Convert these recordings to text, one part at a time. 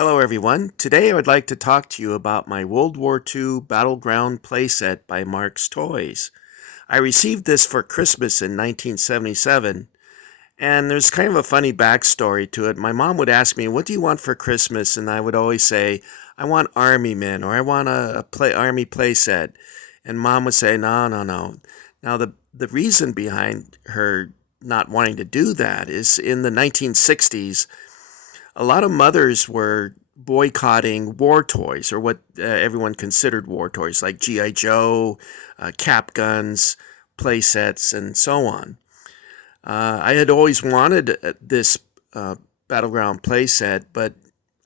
Hello, everyone. Today I would like to talk to you about my World War II Battleground playset by Marx Toys. I received this for Christmas in 1977, and there's kind of a funny backstory to it. My mom would ask me, "What do you want for Christmas?" And I would always say, "I want Army Men," or "I want a Army playset." And Mom would say, "No, no, no." Now, the reason behind her not wanting to do that is in the 1960s, a lot of mothers were boycotting war toys, or what everyone considered war toys, like G.I. Joe, cap guns, play sets, and so on. I had always wanted this Battleground playset, but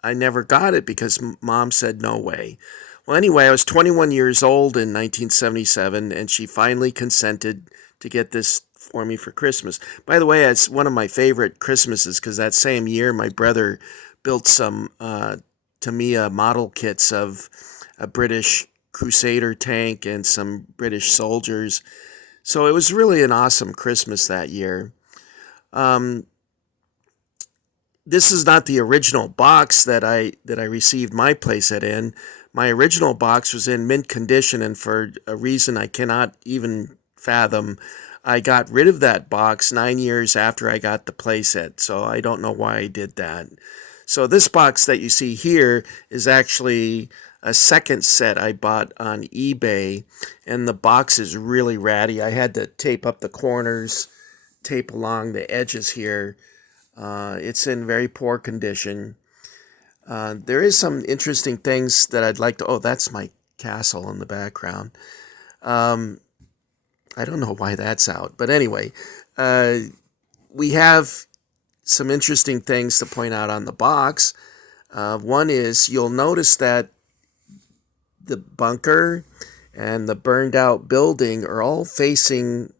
I never got it because Mom said no way. Well, anyway, I was 21 years old in 1977, and she finally consented to get this for me for Christmas. By the way, it's one of my favorite Christmases because that same year my brother built some Tamiya model kits of a British Crusader tank and some British soldiers. So it was really an awesome Christmas that year. Um, this is not the original box that I received my playset in. My original box was in mint condition, and for a reason I cannot even fathom, I got rid of that box 9 years after I got the playset. So I don't know why I did that. So this box that you see here is actually a second set I bought on eBay, and the box is really ratty. I had to tape up the corners, tape along the edges here. It's in very poor condition. There is some interesting things that I'd like to. Oh, that's my castle in the background. Um, I don't know why that's out, but anyway, uh, we have some interesting things to point out on the box. One is you'll notice that the bunker and the burned out building are all facing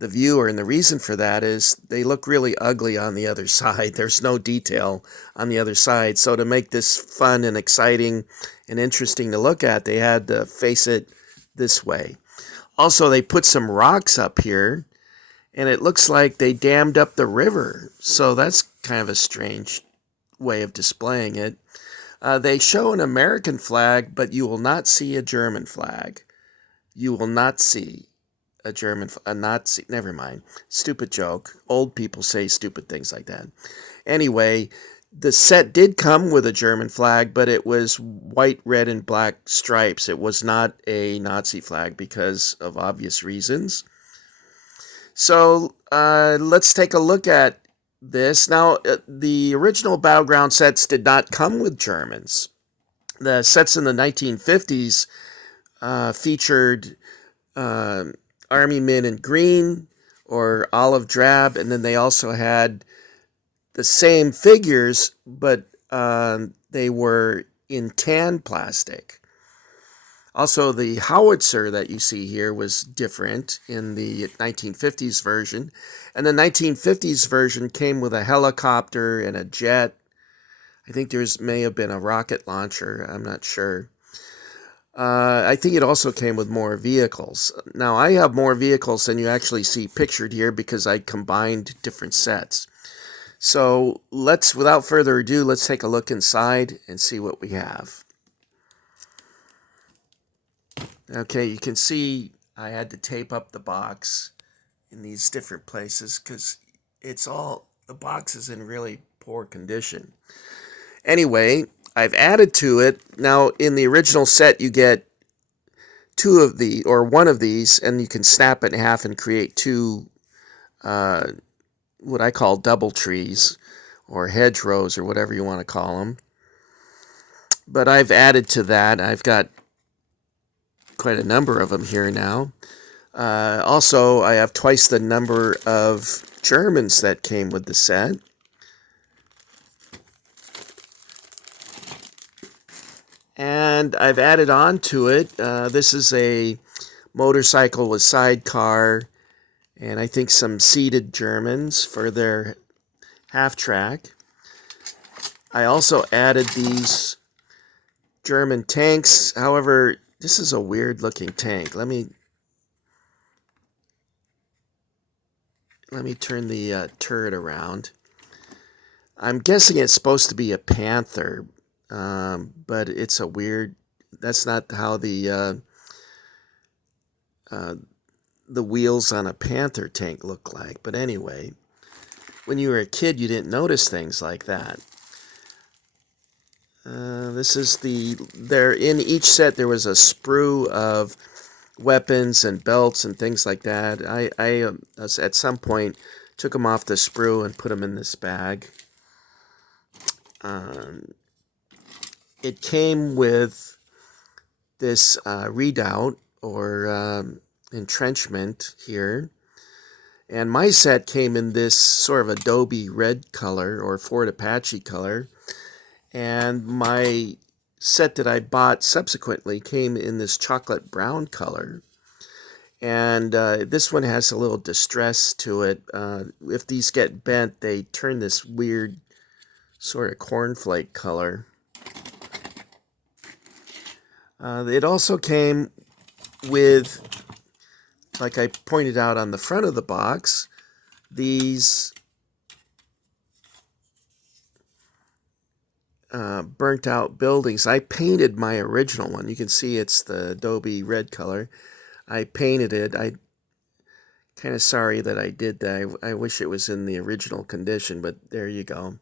the viewer, and the reason for that is they look really ugly on the other side. There's no detail on the other side. So to make this fun and exciting and interesting to look at, they had to face it this way. Also, they put some rocks up here, and it looks like they dammed up the river. So that's kind of a strange way of displaying it. They show an American flag, but you will not see a German flag. You will not see a Nazi. Never mind. Stupid joke. Old people say stupid things like that. Anyway, the set did come with a German flag, but it was white, red, and black stripes. It was not a Nazi flag because of obvious reasons. So let's take a look at this. Now, the original Battleground sets did not come with Germans. The sets in the 1950s featured Army Men in green or olive drab, and then they also had the same figures, but they were in tan plastic. Also, the howitzer that you see here was different in the 1950s version. And the 1950s version came with a helicopter and a jet. I think may have been a rocket launcher. I'm not sure. I think it also came with more vehicles. Now, I have more vehicles than you actually see pictured here because I combined different sets. So without further ado, let's take a look inside and see what we have. Okay, you can see I had to tape up the box in these different places because the box is in really poor condition. Anyway, I've added to it. Now, in the original set, you get one of these, and you can snap it in half and create two, what I call double trees, or hedgerows, or whatever you want to call them. But I've added to that. I've got quite a number of them here now. Also, I have twice the number of Germans that came with the set. And I've added on to it, this is a motorcycle with sidecar, and I think some seated Germans for their half-track. I also added these German tanks. However, this is a weird-looking tank. Let me turn the turret around. I'm guessing it's supposed to be a panther, but it's a weird. That's not how uh, the wheels on a panther tank look like. But anyway, when you were a kid, you didn't notice things like that. This is there in each set there was a sprue of weapons and belts and things like that. I at some point took them off the sprue and put them in this bag. Um, it came with this redoubt or entrenchment here. And my set came in this sort of Adobe red color or Ford Apache color. And my set that I bought subsequently came in this chocolate brown color. And this one has a little distress to it. If these get bent, they turn this weird sort of cornflake color. It also came with, like I pointed out on the front of the box, these burnt out buildings. I painted my original one. You can see it's the Adobe red color. I painted it. I kind of sorry that I did that. I wish it was in the original condition, but there you go.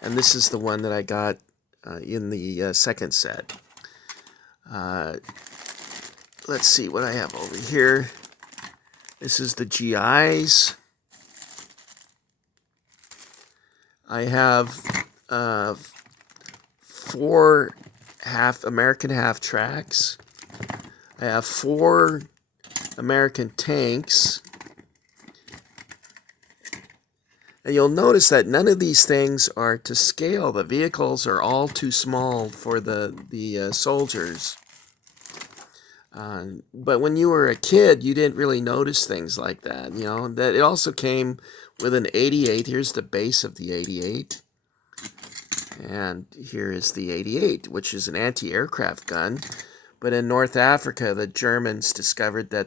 And this is the one that I got in the second set. Let's see what I have over here. This is the GIs. I have 4 American half tracks. I have 4 American tanks. And you'll notice that none of these things are to scale. The vehicles are all too small for the soldiers. But when you were a kid, you didn't really notice things like that. You know, that it also came with an 88. Here's the base of the 88. And here is the 88, which is an anti-aircraft gun. But in North Africa, the Germans discovered that